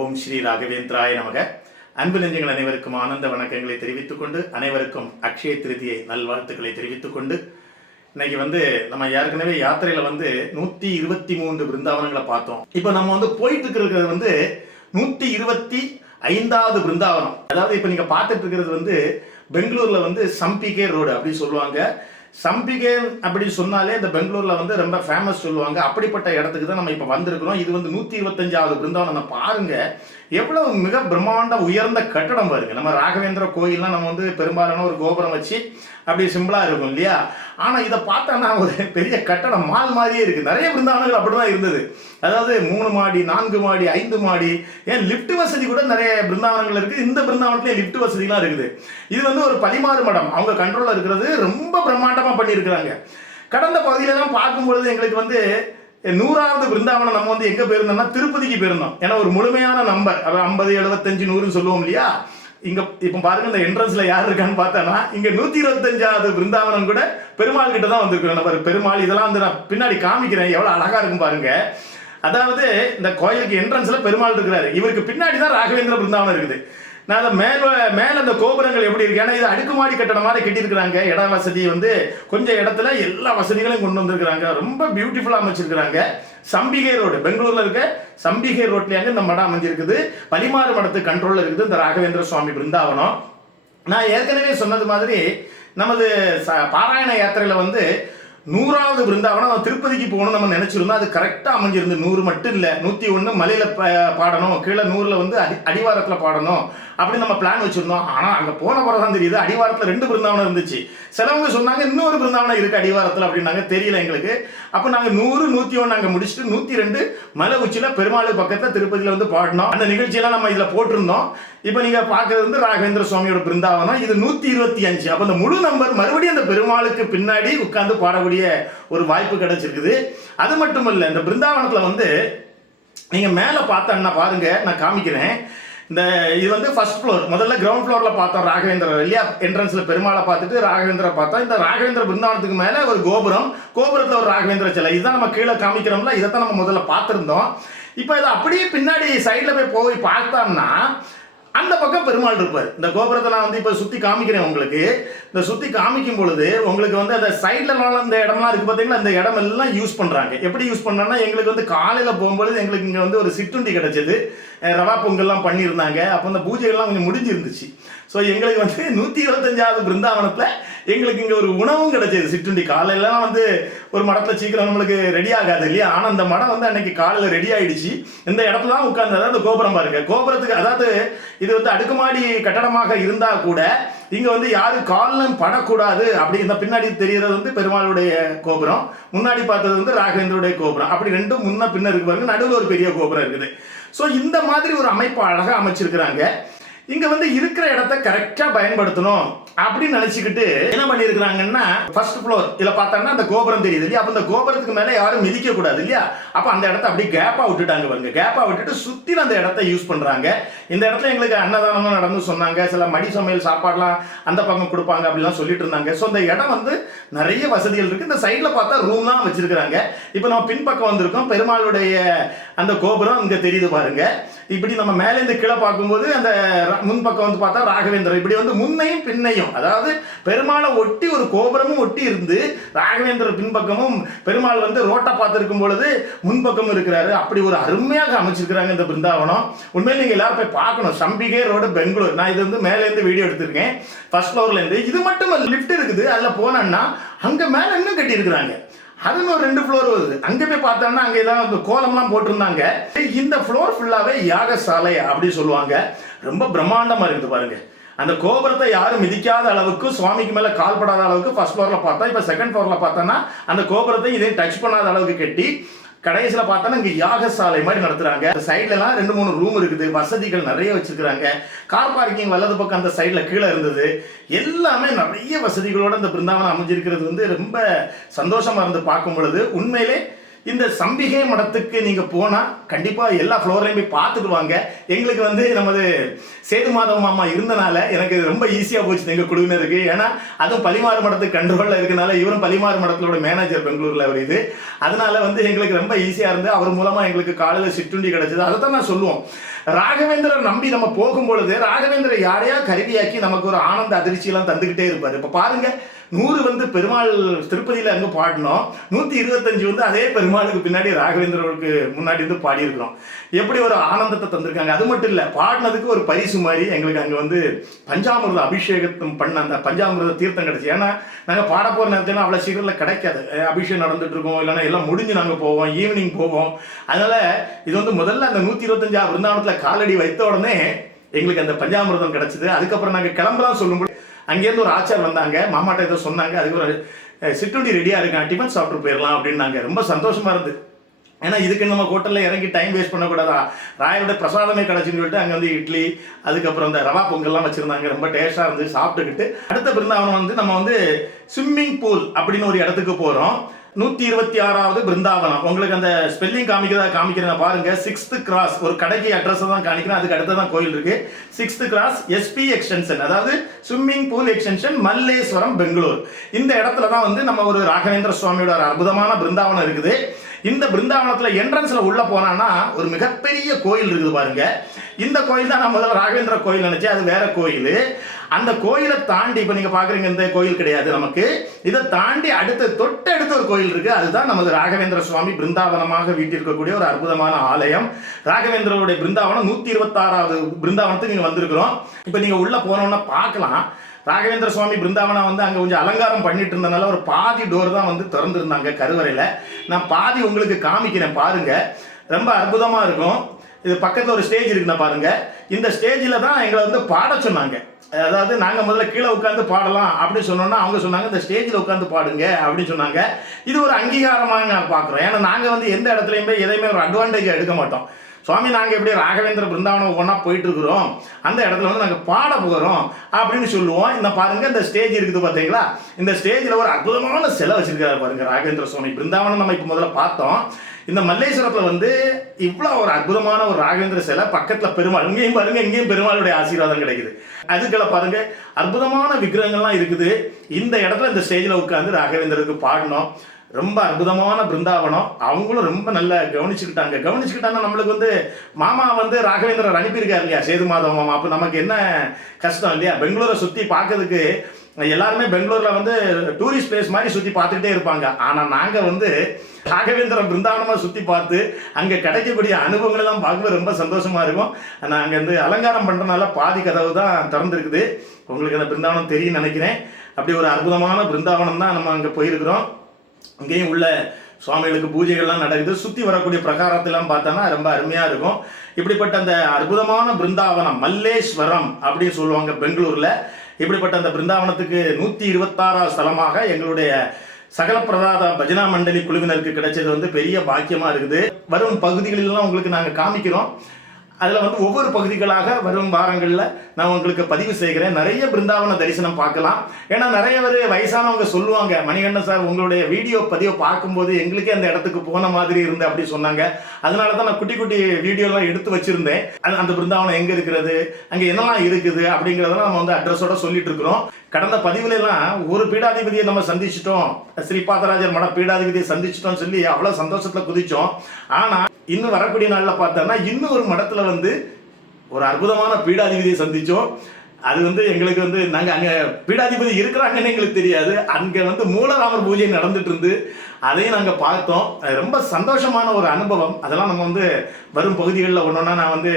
ஓம் ஸ்ரீ ராகவேந்திராய நமக. அன்பு நெஞ்சங்கள் அனைவருக்கும் ஆனந்த வணக்கங்களை தெரிவித்துக் கொண்டு அனைவருக்கும் அக்ஷய திருதியை நல்வாழ்த்துக்களை தெரிவித்துக் கொண்டு இன்னைக்கு வந்து நம்ம ஏற்கனவே யாத்திரையில வந்து நூத்தி இருபத்தி மூன்று பிருந்தாவனங்களை பார்த்தோம். இப்போ நம்ம வந்து போயிட்டு இருக்கிறது வந்து நூத்தி இருபத்தி ஐந்தாவது பிருந்தாவனம். அதாவது இப்போ நீங்க பார்த்துட்டு இருக்கிறது வந்து பெங்களூர்ல வந்து சம்பிகே ரோடு அப்படின்னு சொல்லுவாங்க. சம்பிகேன் அப்படின்னு சொன்னாலே இந்த பெங்களூர்ல வந்து ரொம்ப ஃபேமஸ் சொல்லுவாங்க. அப்படிப்பட்ட இடத்துக்கு தான் நம்ம இப்போ வந்திருக்கிறோம். இது வந்து நூற்றி இருபத்தஞ்சாவது பிருந்தாவனம் பாருங்க எவ்வளவு மிக பிரம்மாண்ட உயர்ந்த கட்டடம் வருது நம்ம ராகவேந்திர கோயில்லாம் நம்ம வந்து பெரும்பாலான ஒரு கோபுரம் வச்சு அப்படி சிம்பிளாக இருக்கும் இல்லையா? ஆனால் இதை பார்த்தோன்னா ஒரு பெரிய கட்டடம் மால் மாதிரியே இருக்குது நிறைய பிருந்தாவனங்கள் அப்படிதான் இருந்தது. அதாவது மூணு மாடி நான்கு மாடி ஐந்து மாடி ஏன் லிஃப்ட் வசதி கூட நிறைய பிருந்தாவனங்கள் இருக்குது இந்த பிருந்தாவனத்துலேயே லிஃப்ட் வசதிலாம் இருக்குது. இது வந்து ஒரு பரிமாறு மடம். அவங்க கண்ட்ரோலில் இருக்கிறது ரொம்ப பிரம்மாண்டமாக பண்ணியிருக்கிறாங்க. கடந்த பகுதியிலலாம் பார்க்கும்பொழுது எங்களுக்கு வந்து நூறாவது பிருந்தாவனம் நம்ம வந்து எங்கே போயிருந்தோம்னா திருப்பதிக்கு போயிருந்தோம். ஏன்னா ஒரு முழுமையான நம்பர் ஐம்பது எழுபத்தஞ்சு நூறுன்னு சொல்லுவோம் இல்லையா? இங்க இப்ப பாருங்க இந்த என்ட்ரன்ஸ்ல யார் இருக்கான்னு பார்த்தோன்னா இங்க நூத்தி இருபத்தஞ்சாவது பிருந்தாவனம் கூட பெருமாள் கிட்ட தான் வந்திருக்கிறோம். நம்ம பெருமாள் இதெல்லாம் வந்து நான் பின்னாடி காமிக்கிறேன். எவ்வளவு அழகா இருக்கும் பாருங்க. அதாவது இந்த கோயிலுக்கு என்ட்ரன்ஸ்ல பெருமாள் இருக்கிறாரு. இவருக்கு பின்னாடி தான் ராகவேந்திர பிருந்தாவனம் இருக்குது. நான் அதை மேல மேல அந்த கோபுரங்கள் எப்படி இருக்கு? ஏன்னா இது அடுக்குமாடி கட்டடம் மாதிரி கட்டியிருக்கிறாங்க. இட வசதி வந்து கொஞ்சம் இடத்துல எல்லா வசதிகளையும் கொண்டு வந்திருக்கிறாங்க. ரொம்ப பியூட்டிஃபுல்லாக அமைச்சிருக்கிறாங்க. சம்பிகை ரோடு பெங்களூர்ல இருக்க சம்பிகை ரோட்லயாங்க இந்த மடம் அமைஞ்சிருக்குது. பலிமாறு மடத்து கண்ட்ரோல்ல இருக்குது. இந்த ராகவேந்திர சுவாமி பிருந்தாவனம். நான் ஏற்கனவே சொன்னது மாதிரி நமது பாராயண யாத்திரையில வந்து நூறாவது பிருந்தாவனம் நம்ம திருப்பதிக்கு போகணும் நம்ம நினைச்சிருந்தோம். அது கரெக்டாக அமைஞ்சிருந்து நூறு மட்டும் இல்லை. நூற்றி ஒன்று மலையில் பாடணும். கீழே நூறில் வந்து அடி அடிவாரத்தில் பாடணும். அப்படின்னு நம்ம பிளான் வச்சுருந்தோம். ஆனால் அங்கே போன பிறகு தான் தெரியுது. அடிவாரத்தில் ரெண்டு பிருந்தாவனம் இருந்துச்சு. சிலவங்க சொன்னாங்க இன்னொரு பிருந்தாவனம் இருக்குது அடிவாரத்தில் அப்படின்னாங்க. தெரியல எங்களுக்கு. அப்போ நாங்கள் நூறு நூற்றி ஒன்று அங்கே முடிச்சுட்டு நூற்றி ரெண்டு மலை உச்சியில் பெருமாள் பக்கத்தில் திருப்பதியில் வந்து பாடினோம். அந்த நிகழ்ச்சியெல்லாம் நம்ம இதில் போட்டிருந்தோம். இப்போ நீங்கள் பார்க்குறது வந்து ராகவேந்திர சுவாமியோட பிருந்தாவனம். இது நூற்றி இருபத்தி அஞ்சு. அப்போ அந்த முழு நம்பர் மறுபடியும் அந்த பெருமாளுக்கு பின்னாடி உட்காந்து பாடக்கூடிய ஒரு வாய்ப்பு கிடைச்சிருக்குது. அது மட்டும் இல்லை இந்த பிருந்தாவனத்தில் வந்து நீங்கள் மேலே பார்த்தேன்னா பாருங்க நான் காமிக்கிறேன். இந்த இது வந்து ஃபர்ஸ்ட் ஃப்ளோர் முதல்ல கிரவுண்ட் ஃப்ளோரில் பார்த்தோம் ராகவேந்திரர். இல்லையா? என்ட்ரன்ஸில் பெருமாளை பார்த்துட்டு ராகவேந்திரரை பார்த்தோம். இந்த ராகவேந்திர பிருந்தாவனத்துக்கு மேலே ஒரு கோபுரம். கோபுரத்தில் ஒரு ராகவேந்திர சிலை. இதுதான் நம்ம கீழே காமிக்கிறோம்ல. இதைத்தான் நம்ம முதல்ல பார்த்துருந்தோம். இப்போ இதை அப்படியே பின்னாடி சைடில் போய் போய் பார்த்தோம்னா அந்த பக்கம் பெருமாள் இருப்பார். இந்த கோபுரத்தை நான் வந்து இப்போ சுற்றி காமிக்கிறேன் உங்களுக்கு. இந்த சுற்றி காமிக்கும் பொழுது உங்களுக்கு வந்து அந்த சைடில் இந்த இடம்லாம் இருக்குது பார்த்தீங்களா அந்த இடம் எல்லாம் யூஸ் பண்ணுறாங்க எப்படி யூஸ் பண்ணுறோன்னா எங்களுக்கு வந்து காலையில் போகும்பொழுது எங்களுக்கு இங்கே வந்து ஒரு சிற்றுண்டி கிடைச்சது. ரவா பொங்கல்லாம் பண்ணியிருந்தாங்க. அப்போ அந்த பூஜைகள்லாம் கொஞ்சம் முடிஞ்சிருந்துச்சு. ஸோ எங்களுக்கு வந்து நூற்றி இருபத்தஞ்சாவது பிருந்தாவனத்தில் எங்களுக்கு இங்கே ஒரு உணவும் கிடைச்சது. சிற்றுண்டி காலையிலலாம் வந்து ஒரு மடத்தில் சீக்கிரம் நம்மளுக்கு ரெடி ஆகாது இல்லையா? ஆனால் அந்த மடம் வந்து அன்னைக்கு காலையில் ரெடி ஆயிடுச்சு. இந்த இடத்துல தான் உட்கார்ந்து அதாவது கோபுரம் பாருங்க. கோபுரத்துக்கு அதாவது இது வந்து அடுக்குமாடி கட்டடமாக இருந்தால் கூட இங்கே வந்து யாரும் காலிலும் படக்கூடாது அப்படி இந்த பின்னாடி தெரியறது வந்து பெருமாளுடைய கோபுரம். முன்னாடி பார்த்தது வந்து ராகவேந்தருடைய கோபுரம். அப்படி ரெண்டும் முன்ன பின்ன இருக்கு பாருங்க. நடுவில் ஒரு பெரிய கோபுரம் இருக்குது. ஸோ இந்த மாதிரி ஒரு அமைப்பு அழகாக அமைச்சிருக்கிறாங்க. இங்க வந்து இருக்கிற இடத்த கரெக்டா பயன்படுத்தணும் அப்படின்னு நினைச்சுக்கிட்டு என்ன பண்ணிருக்கிறாங்கன்னா ஃபர்ஸ்ட் ஃப்ளோர் இதுல பார்த்தோம்னா அந்த கோபுரம் தெரியுது இல்லையா? அப்ப அந்த கோபுரத்துக்கு மேல யாரும் மிதிக்க கூடாது இல்லையா? அப்ப அந்த இடத்த அப்படியே கேப்பா விட்டுட்டாங்க பாருங்க. கேப்பா விட்டுட்டு சுத்தி அந்த இடத்த யூஸ் பண்றாங்க. இந்த இடத்துல எங்களுக்கு அன்னதானமும் நடந்து சொன்னாங்க. சில மடி சமையல் சாப்பாடுலாம் அந்த பக்கம் கொடுப்பாங்க அப்படிலாம் சொல்லிட்டு இருந்தாங்க. ஸோ இந்த இடம் வந்து நிறைய வசதிகள் இருக்கு. இந்த சைட்ல பார்த்தா ரூம்லாம் வச்சிருக்கிறாங்க. இப்போ நம்ம பின்பக்கம் வந்திருக்கோம். பெருமாளுடைய அந்த கோபுரம் இங்க தெரியுது பாருங்க. இப்படி நம்ம மேலேருந்து கீழே பார்க்கும்போது அந்த முன்பக்கம் வந்து பார்த்தா ராகவேந்திரர் இப்படி வந்து முன்னையும் பின்னையும் அதாவது பெருமாளை ஒட்டி ஒரு கோபுரமும் ஒட்டி இருந்து ராகவேந்திரர் பின்பக்கமும் பெருமாள் வந்து ரோட்டை பார்த்துருக்கும் பொழுது முன்பக்கமும் இருக்கிறாரு. அப்படி ஒரு அருமையாக அமைச்சிருக்கிறாங்க இந்த பிருந்தாவனம். உண்மையில் நீங்கள் எல்லாரும் போய் பார்க்கணும். சம்பிகை ரோடு பெங்களூர். நான் இது வந்து மேலேருந்து வீடியோ எடுத்திருக்கேன். ஃபர்ஸ்ட் ஃப்ளோர்லேருந்து இது மட்டும் லிஃப்ட் இருக்குது. அதில் போனேன்னா அங்கே மேலே இன்னும் கட்டியிருக்கிறாங்க. அதுன்னு ஒரு ரெண்டு ஃப்ளோர் வருது. அங்கே போய் பார்த்தோம்னா அங்க அந்த கோலம்லாம் போட்டிருந்தாங்க. இந்த ஃப்ளோர் ஃபுல்லாகவே யாகசாலை அப்படின்னு சொல்லுவாங்க. ரொம்ப பிரம்மாண்டமாக இருக்குது பாருங்க. அந்த கோபுரத்தை யாரும் மிதிக்காத அளவுக்கு சுவாமிக்கு மேலே கால் படாத அளவுக்கு ஃபர்ஸ்ட் ஃப்ளோரில் பார்த்தா இப்போ செகண்ட் ஃப்ளோரில் பார்த்தோன்னா அந்த கோபுரத்தை இதையும் டச் பண்ணாத அளவுக்கு கட்டி கடைசியில் பார்த்தோன்னா இங்கே யாகசாலை மாதிரி நடத்துகிறாங்க அந்த சைட்லலாம் ரெண்டு மூணு ரூம் இருக்குது. வசதிகள் நிறைய வச்சிருக்கிறாங்க. கார் பார்க்கிங் வலது பக்கம் அந்த சைடில் கீழே இருந்தது. எல்லாமே நிறைய வசதிகளோட அந்த பிருந்தாவனம் அமைஞ்சிருக்கிறது வந்து ரொம்ப சந்தோஷமாக இருந்து பார்க்கும் பொழுது உண்மையிலே இந்த சம்பிகை மடத்துக்கு நீங்கள் போனால் கண்டிப்பாக எல்லா ஃப்ளோரையும் போய் பார்த்துட்டு வாங்க எங்களுக்கு வந்து நமது சேது மாதவ மாமா இருந்தனால எனக்கு ரொம்ப ஈஸியாக போச்சு எங்கள் குழுவினருக்கு. ஏன்னா அதுவும் பலிமாறு மடத்துக்கு கண்ட்ரோலில் இருக்கனால இவரும் பலிமாறு மடத்தோட மேனேஜர் பெங்களூரில் அவர் இது. அதனால வந்து எங்களுக்கு ரொம்ப ஈஸியாக இருந்து அவர் மூலமாக எங்களுக்கு காலையில் சிற்றுண்டி கிடச்சிது. அதை தான் நான் சொல்லுவோம். ராகவேந்திரர் நம்பி நம்ம போகும் பொழுது ராகவேந்திரர் யாரையா கருவியாக்கி நமக்கு ஒரு ஆனந்த அதிர்ச்சியெல்லாம் தந்துக்கிட்டே இருப்பார். இப்போ பாருங்கள் நூறு வந்து பெருமாள் திருப்பதியில் அங்கே பாடினோம். நூற்றி இருபத்தஞ்சு வந்து அதே பெருமாளுக்கு பின்னாடி ராகவேந்திரவருக்கு முன்னாடி வந்து பாடியிருக்கிறோம். எப்படி ஒரு ஆனந்தத்தை தந்திருக்காங்க? அது மட்டும் இல்லை பாடினதுக்கு ஒரு பரிசு மாதிரி எங்களுக்கு அங்கே வந்து பஞ்சாமிரத அபிஷேகம் பண்ண அந்த பஞ்சாமிர்த தீர்த்தம் கிடச்சி. ஏன்னா நாங்கள் பாட போகிற நேரத்தில் அவ்வளோ சீக்கிரத்தில் கிடைக்காது. அபிஷேகம் நடந்துட்டு இருக்கோம். இல்லைன்னா எல்லாம் முடிஞ்சு நாங்கள் போவோம். ஈவினிங் போவோம். அதனால் இது வந்து முதல்ல அந்த நூற்றி இருபத்தஞ்சா விருந்தாவனத்தில் காலடி வைத்த உடனே எங்களுக்கு அந்த பஞ்சாமிர்தம் கிடச்சிது. அதுக்கப்புறம் நாங்கள் கிளம்பலாம் சொல்லும்போது அங்கேருந்து ஒரு ஆச்சார் வந்தாங்க. மாமாட்ட ஏதோ சொன்னாங்க. அதுக்கு ஒரு சிற்றுண்டி ரெடியாக இருக்கான். டிஃபன் சாப்பிட்டு போயிடலாம் அப்படின்னாங்க. ரொம்ப சந்தோஷமாக இருந்து ஏன்னா இதுக்கு நம்ம ஹோட்டலில் இறங்கி டைம் வேஸ்ட் பண்ணக்கூடாதா? ராயோட பிரசாதமே கிடச்சின்னு சொல்லிட்டு அங்கே வந்து இட்லி அதுக்கப்புறம் இந்த ரவா பொங்கல்லாம் வச்சுருந்தாங்க. ரொம்ப டேஸ்ட்டாக இருந்து சாப்பிட்டுக்கிட்டு அடுத்த பிருந்தாவனம் வந்து நம்ம வந்து ஸ்விம்மிங் பூல் அப்படின்னு ஒரு இடத்துக்கு போகிறோம் நூற்றி இருபத்தி ஆறாவது பிருந்தாவனம். உங்களுக்கு அந்த ஸ்பெல்லிங் காமிக்கிறதா காமிக்கிறேன் பாருங்க. சிக்ஸ்த் கிராஸ் ஒரு கடைக்கு அட்ரஸ் தான் காணிக்கிறேன் அதுக்கு அடுத்து தான் கோயில் இருக்கு. சிக்ஸ்த் கிராஸ் எஸ்பி எக்ஸ்டென்ஷன் அதாவது swimming pool extension Malleswaram Bangalore. இந்த இடத்துல தான் வந்து நம்ம ஒரு ராகவேந்திர சுவாமியோட ஒரு அற்புதமான பிருந்தாவனம் இருக்குது. இந்த பிருந்தாவனத்தில் என்ட்ரன்ஸில் உள்ளே போனான்னா ஒரு மிகப்பெரிய கோயில் இருக்குது பாருங்க. இந்த கோயில் தான் நான் முதல்ல ராகவேந்திர கோயில் நினச்சி அது வேற கோயில். அந்த கோயிலை தாண்டி இப்போ நீங்கள் பார்க்குறீங்க இந்த கோயில் கிடையாது நமக்கு. இதை தாண்டி அடுத்த தொட்டடுத்த ஒரு கோயில் இருக்குது அதுதான் நமது ராகவேந்திர சுவாமி பிருந்தாவனமாக வீட்டிருக்கக்கூடிய ஒரு அற்புதமான ஆலயம். ராகவேந்திரருடைய பிருந்தாவனம் நூற்றி இருபத்தாறாவது பிருந்தாவனத்துக்கு நீங்கள் வந்திருக்கிறோம். இப்போ நீங்கள் உள்ளே போனோம்னா பார்க்கலாம். ராகவேந்திர சுவாமி பிருந்தாவனம் வந்து அங்கே கொஞ்சம் அலங்காரம் பண்ணிட்டு இருந்தனால ஒரு பாதி டோர் தான் வந்து திறந்துருந்தாங்க கருவறையில். நான் பாதி உங்களுக்கு காமிக்கிறேன் பாருங்கள் ரொம்ப அற்புதமாக இருக்கும். இது பக்கத்தில் ஒரு ஸ்டேஜ் இருக்குன்னு பாருங்க. இந்த ஸ்டேஜில் தான் எங்களை வந்து பாட சொன்னாங்க. அதாவது நாங்கள் முதல்ல கீழே உட்காந்து பாடலாம் அப்படின்னு சொன்னோன்னா அவங்க சொன்னாங்க இந்த ஸ்டேஜில் உட்காந்து பாடுங்க அப்படின்னு சொன்னாங்க. இது ஒரு அங்கீகாரமாக நான் பார்க்குறோம். ஏன்னா நாங்கள் வந்து எந்த இடத்துலையுமே எதையுமே ஒரு அட்வான்டேஜ் எடுக்க மாட்டோம். சுவாமி நாங்கள் எப்படி ராகவேந்திர பிருந்தாவனம் ஒன்றா போயிட்டுருக்குறோம். அந்த இடத்துல வந்து நாங்கள் பாட போகிறோம் அப்படின்னு சொல்லுவோம். இந்த பாருங்க இந்த ஸ்டேஜ் இருக்குது பார்த்தீங்களா இந்த ஸ்டேஜில் ஒரு அற்புதமான சிலை வச்சுருக்காரு பாருங்க ராகவேந்திர சுவாமி. பிருந்தாவனம் நம்ம இப்போ முதல்ல பார்த்தோம். இந்த மல்லேஸ்வரத்தில் வந்து இவ்வளோ ஒரு அற்புதமான ஒரு ராகவேந்திர சிலை பக்கத்தில் பெருமாள் இங்கேயும் பாருங்க இங்கேயும் பெருமாளுடைய ஆசீர்வாதம் கிடைக்குது. அதுக்குள்ள பாருங்க அற்புதமான விக்கிரகங்கள்லாம் இருக்குது. இந்த இடத்துல இந்த ஸ்டேஜில் உட்காந்து ராகவேந்திரருக்கு பாடணும். ரொம்ப அற்புதமான பிருந்தாவனம். அவங்களும் ரொம்ப நல்லா கவனிச்சுக்கிட்டாங்க. கவனிச்சுக்கிட்டாங்கன்னா நம்மளுக்கு வந்து மாமா வந்து ராகவேந்திரர் அனுப்பியிருக்காரு இல்லையா? சேது மாதவ மாமா. அப்போ நமக்கு என்ன கஷ்டம் இல்லையா? பெங்களூரை சுற்றி பார்க்கறதுக்கு எல்லாருமே பெங்களூரில் வந்து டூரிஸ்ட் பிளேஸ் மாதிரி சுற்றி பார்த்துக்கிட்டே இருப்பாங்க. ஆனால் நாங்கள் வந்து ராகவேந்திரம் பிருந்தாவனமாக சுற்றி பார்த்து அங்கே கிடைக்கக்கூடிய அனுபவங்கள் எல்லாம் பார்க்கும்போது ரொம்ப சந்தோஷமாக இருக்கும். நாங்கள் வந்து அலங்காரம் பண்ணுறதுனால பாதி கதவு தான் திறந்துருக்குது. உங்களுக்கு அந்த பிருந்தாவனம் தெரியும் நினைக்கிறேன். அப்படி ஒரு அற்புதமான பிருந்தாவனம் தான் நம்ம அங்கே போயிருக்கிறோம். இங்கேயும் உள்ள சுவாமிகளுக்கு பூஜைகள்லாம் நடக்குது. சுற்றி வரக்கூடிய பிரகாரத்தெல்லாம் பார்த்தோன்னா ரொம்ப அருமையாக இருக்கும். இப்படிப்பட்ட அந்த அற்புதமான பிருந்தாவனம் மல்லேஸ்வரம் அப்படின்னு சொல்லுவாங்க பெங்களூரில். இப்படிப்பட்ட அந்த பிருந்தாவனத்துக்கு நூற்றி இருபத்தாறாவது ஸ்தலமாக எங்களுடைய சகல பிரதாத பஜனா மண்டலி குழுவினருக்கு கிடைச்சது வந்து பெரிய பாக்கியமாக இருக்குது. வரும் பகுதிகளிலெல்லாம் உங்களுக்கு நாங்கள் காமிக்கிறோம். அதில் வந்து ஒவ்வொரு பகுதிகளாக வரும் வாரங்களில் நான் உங்களுக்கு பதிவு செய்கிறேன். நிறைய பிருந்தாவன தரிசனம் பார்க்கலாம். ஏன்னா நிறைய பேர் வயசானவங்க சொல்லுவாங்க மணிகண்டன் சார் உங்களுடைய வீடியோ பதிவை பார்க்கும்போது எங்களுக்கே அந்த இடத்துக்கு போன மாதிரி இருந்து அப்படி சொன்னாங்க. அதனால தான் நான் குட்டி குட்டி வீடியோலாம் எடுத்து வச்சுருந்தேன். அந்த பிருந்தாவனம் எங்கே இருக்கிறது அங்கே என்னெல்லாம் இருக்குது அப்படிங்கிறதெல்லாம் நம்ம வந்து அட்ரஸோட சொல்லிட்டு இருக்கிறோம். கடந்த பதிவுலலாம் ஒரு பீடாதிபதியை நம்ம சந்திச்சிட்டோம். ஸ்ரீபாதராஜர் மட பீடாதிபதியை சந்திச்சிட்டோம் சொல்லி அவ்வளோ சந்தோஷத்தில் குதித்தோம் ஆனால் இன்னும் வரக்கூடிய நாளில் பார்த்தோம்னா இன்னும் ஒரு மடத்தில் வந்து ஒரு அற்புதமான பீடாதிபதியை சந்தித்தோம் அது வந்து எங்களுக்கு வந்து நாங்கள் அங்கே பீடாதிபதி இருக்கிறாங்கன்னு எங்களுக்கு தெரியாது. அங்கே வந்து மூலராமர் பூஜை நடந்துட்டு இருந்து அதையும் நாங்கள் பார்த்தோம். அது ரொம்ப சந்தோஷமான ஒரு அனுபவம். அதெல்லாம் நம்ம வந்து வரும் பகுதிகளில் ஒன்றொன்னா நான் வந்து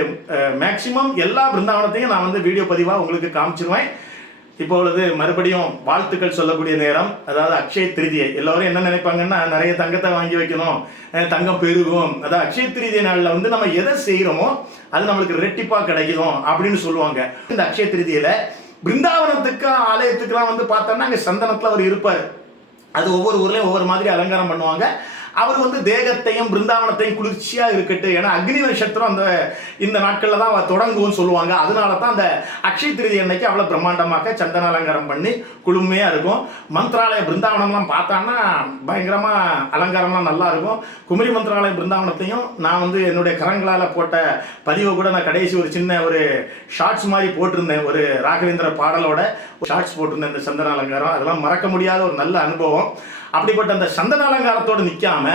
மேக்சிமம் எல்லா பிருந்தாவனத்தையும் நான் வந்து வீடியோ பதிவாக உங்களுக்கு காமிச்சிருவேன். இப்பொழுது மறுபடியும் வாழ்த்துக்கள் சொல்லக்கூடிய நேரம். அதாவது அக்ஷய திருதியை. எல்லோரும் என்ன நினைப்பாங்கன்னா நிறைய தங்கத்தை வாங்கி வைக்கணும். தங்கம் பெருகும். அதாவது அக்ஷய திருதிய நாளில் வந்து நம்ம எதை செய்கிறோமோ அது நம்மளுக்கு ரெட்டிப்பாக கிடைக்கும் அப்படின்னு சொல்லுவாங்க. இந்த அக்ஷய திருதியில பிருந்தாவனத்துக்கு ஆலயத்துக்குலாம் வந்து பார்த்தோம்னா அங்கே சந்தனத்தில் அவர் இருப்பார். அது ஒவ்வொரு ஊர்லேயும் ஒவ்வொரு மாதிரி அலங்காரம் பண்ணுவாங்க. அவர் வந்து தேகத்தையும் பிருந்தாவனத்தையும் குளிர்ச்சியாக இருக்கட்டும் ஏன்னா அக்னி நட்சத்திரம் அந்த இந்த நாட்களில் தான் தொடங்கும்னு சொல்லுவாங்க. அதனால தான் அந்த அக்ஷய திருதி அன்னைக்கு அவ்வளோ பிரம்மாண்டமாக சந்தன அலங்காரம் பண்ணி குழுமையாக இருக்கும். மந்திராலய பிருந்தாவனம்லாம் பார்த்தான்னா பயங்கரமாக அலங்காரம்லாம் நல்லா இருக்கும். குமரி மந்திராலய பிருந்தாவனத்தையும் நான் வந்து என்னுடைய கரங்களால் போட்ட பதிவை கூட நான் கடைசி ஒரு சின்ன ஒரு ஷார்ட்ஸ் மாதிரி போட்டிருந்தேன். ஒரு ராகவேந்திர பாடலோட ஷார்ட்ஸ் போட்டிருந்தேன் இந்த சந்தன அலங்காரம். அதெல்லாம் மறக்க முடியாத ஒரு நல்ல அனுபவம். அப்படிப்பட்ட அந்த சந்தன அலங்காரத்தோடு நிற்காம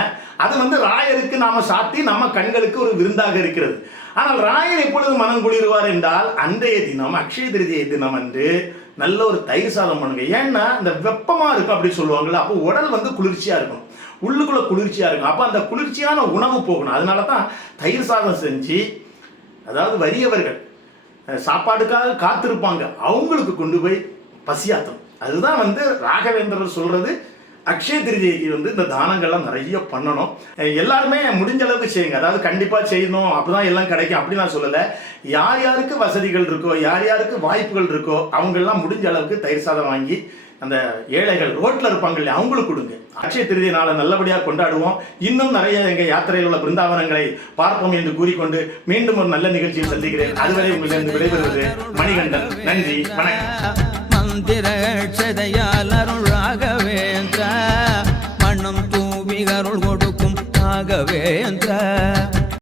அது வந்து ராயருக்கு நாம சாத்தி நம்ம கண்களுக்கு ஒரு விருந்தாக இருக்கிறது. ஆனால் ராயர் எப்பொழுது மனம் குளிர்வார் என்றால் அன்றைய தினம் அக்ஷய திருதியை தினம் அன்று நல்ல ஒரு தயிர் சாதம் பண்ணுங்க. ஏன்னா இந்த வெப்பமாக இருக்கும் அப்படி சொல்லுவாங்கல்ல அப்போ உடல் வந்து குளிர்ச்சியாக இருக்கும். உள்ளுக்குள்ளே குளிர்ச்சியாக இருக்கும். அப்போ அந்த குளிர்ச்சியான உணவு போகணும். அதனால தான் தயிர் சாதம் செஞ்சு அதாவது வறியவர்கள் சாப்பாடுக்காக காத்திருப்பாங்க. அவங்களுக்கு கொண்டு போய் பசியாத்தணும் அதுதான் வந்து ராகவேந்திரர் சொல்கிறது அக்ஷய திருதியைக்கு வந்து இந்த தானங்கள்லாம் நிறைய பண்ணணும். எல்லாருமே முடிஞ்ச அளவுக்கு செய்யுங்க. அதாவது கண்டிப்பாக செய்யணும். அப்படிதான் எல்லாம் கிடைக்கும். அப்படி நான் சொல்லலை. யார் யாருக்கு வசதிகள் இருக்கோ யார் யாருக்கு வாய்ப்புகள் இருக்கோ அவங்கெல்லாம் முடிஞ்ச அளவுக்கு தயிர் சாதம் வாங்கி அந்த ஏழைகள் ரோட்ல இருப்பாங்க இல்லையா அவங்களுக்கு கொடுங்க. அக்ஷய திருதியை நாளை நல்லபடியாக கொண்டாடுவோம். இன்னும் நிறைய எங்க யாத்திரையில் உள்ள பிருந்தாவனங்களை பார்ப்போம் என்று கூறிக்கொண்டு மீண்டும் ஒரு நல்ல நிகழ்ச்சியில் சந்திக்கிறேன். அதுவரை உங்களிடம் விடைபெறுவது மணிகண்டன். நன்றி. வணக்கம். மந்திர அருளாகவே ராகவேந்திர